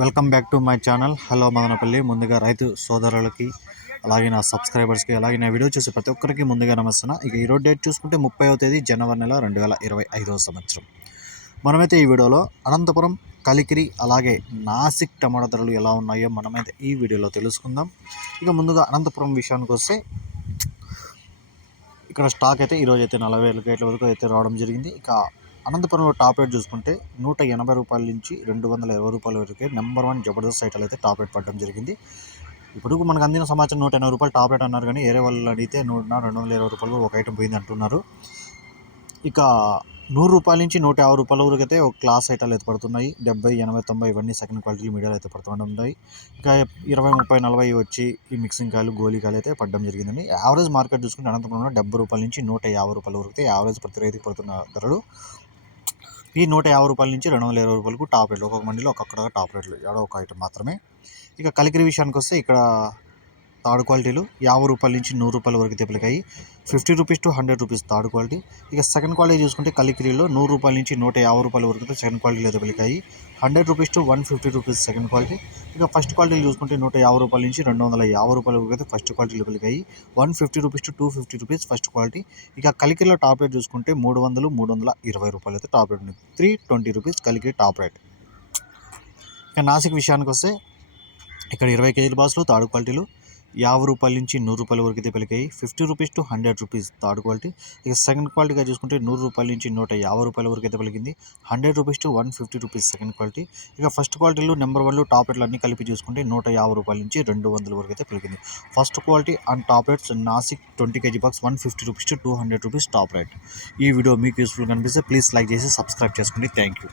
Welcome back to my channel. Hello Madanapalle. ముందుగా రైతు సోదరులకి అలాగే నా సబ్స్క్రైబర్స్కి అలాగే నా వీడియో చూసే ప్రతి ఒక్కరికి ముందుగా నమస్తున్నా ఇక ఈరోజు డేట్ చూసుకుంటే ముప్పైవ తేదీ జనవరి నెల రెండు వేల ఇరవై ఐదవ సంవత్సరం. మనమైతే ఈ వీడియోలో అనంతపురం కలికిరి అలాగే నాసిక్ టమాటా ధరలు ఎలా ఉన్నాయో మనమైతే ఈ వీడియోలో తెలుసుకుందాం. ఇక ముందుగా అనంతపురం విషయానికి వస్తే ఇక్కడ స్టాక్ అయితే ఈరోజు అయితే నలభై వేల గేట్ల వరకు అయితే రావడం జరిగింది. ఇక అనంతపురంలో టాప్ రేట్ చూసుకుంటే నూట ఎనభై రూపాయల నుంచి రెండు వందల ఇరవై రూపాయల వరకు నెంబర్ వన్ జబర్దస్త్ సైటల్ అయితే టాప్ రేట్ పడడం జరిగింది. ఇప్పుడు మనకు అందిన సమాచారం నూట ఎనభై రూపాయలు టాప్ రేట్ అన్నారు కానీ ఏరే వాళ్ళు అడిగితే నూట రెండు వందల ఇరవై రూపాయలు ఒక ఐటమ్ పోయింది అంటున్నారు. ఇక నూరు రూపాయల నుంచి నూట యాభై రూపాయల వరకు అయితే ఒక క్లాస్ ఐటాలు అయితే పడుతున్నాయి. డెబ్బై ఎనభై తొంభై ఇవన్నీ సెకండ్ క్వాలిటీ మీడియాలు అయితే పడుతూ ఉన్నాయి. ఇంకా ఇరవై ముప్పై నలభై వచ్చి ఈ మిక్సింగ్ కాయలు గోళికాయలు అయితే పడడం జరిగిందండి. యావరేజ్ మార్కెట్ చూసుకుంటే అనంతపురంలో డెబ్బై రూపాయల నుంచి నూట యాభై రూపాయల వరకు అయితే యావరేజ్ ప్రతి రైతుకి పడుతున్న ధరలు. ఈ నూట యాభై రూపాయల నుంచి రెండు వందల ఇరవై రూపాయలకు టాప్ రేట్లు. ఒక్కొక్క మండిలో ఒక్కొక్కడ టాప్ రేట్లు. ఏడో ఒక ఐటమ్ మాత్రమే. ఇక కలికిరి విషయానికి వస్తే ఇక్కడ థర్డ్ క్వాలిటీలు. యాభై రూపాయల నుంచి నూరు రూపాయల వరకు తెప్పలికాయి fifty rupees to hundred rupees third quality. ఇక సెకండ్ క్వాలిటీ చూసుకుంటే కలికిరిలో నూరు రూపాయల నుంచి నూట యాభై రూపాయల వరకు సెకండ్ క్వాలిటీలో తెప్పలికాయి hundred rupees to one fifty rupees second quality. ఇక ఫస్ట్ క్వాలిటీలు చూసుకుంటే నూట యాభై రూపాయల నుంచి రెండు వందల యాభై రూపాయల వరకు అయితే ఫస్ట్ క్వాలిటీలో పలికాయి one fifty rupees to two fifty rupees first quality. ఇక కలికిరిలో టాప్ రేట్ చూసుకుంటే మూడు వందలు మూడు వందల ఇరవై రూపాయలు అయితే టాప్ రేట్ ఉంది three twenty rupees Kalikiri top rate. ఇక నాసిక్ విషయానికి వస్తే ఇక్కడ ఇరవై కేజీల బాసులు థర్డ్ క్వాలిటీలు. యాభై రూపాయల నుంచి నూరు రూపాయల వరకు అయితే పెరిగాయి fifty rupees to hundred rupees third quality. ఇక సెకండ్ క్వాలిటీగా చూసుకుంటే నూరు రూపాయల నుంచి నూట యాభై రూపాయల వరకు అయితే పెరిగింది hundred rupees to one fifty rupees second quality. ఇక ఫస్ట్ క్వాలిటీలో నెంబర్ వన్లో టాప్ రేట్లు అన్ని కలిపి చూసుకుంటే నూట యాభై రూపాయల నుంచి రెండు వందల వరకు అయితే పెరిగింది first quality and top rates Nasik twenty KG box one fifty rupees to two hundred rupees top rate. ఈ వీడియో మీకు యూస్ఫుల్ కనిపిస్తే ప్లీజ్ లైక్ చేసి సబ్స్క్రైబ్ చేసుకోండి. Thank you.